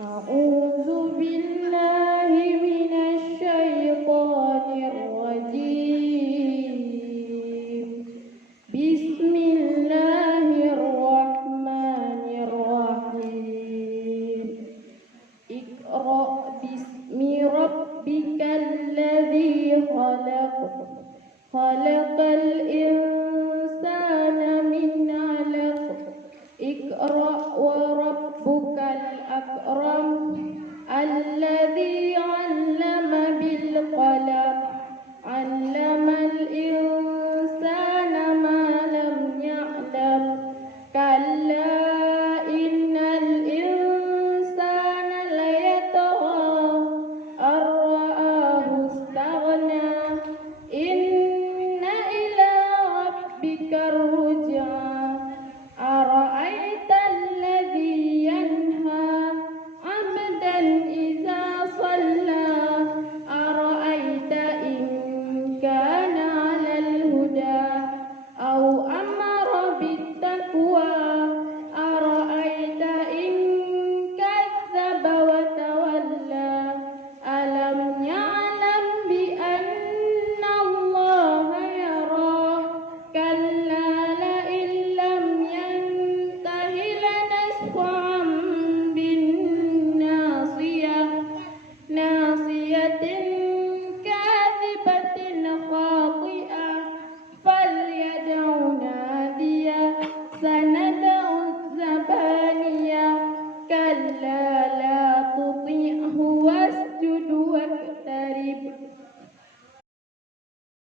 أعوذ بالله من الشيطان الرجيم. بسم الله الرحمن الرحيم. اقرأ باسم ربك الذي خلق، خلق الإنسان من علق. اقرأ وربك الأكرم